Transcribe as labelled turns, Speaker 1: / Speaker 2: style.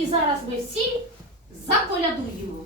Speaker 1: І зараз ми всі заколядуємо.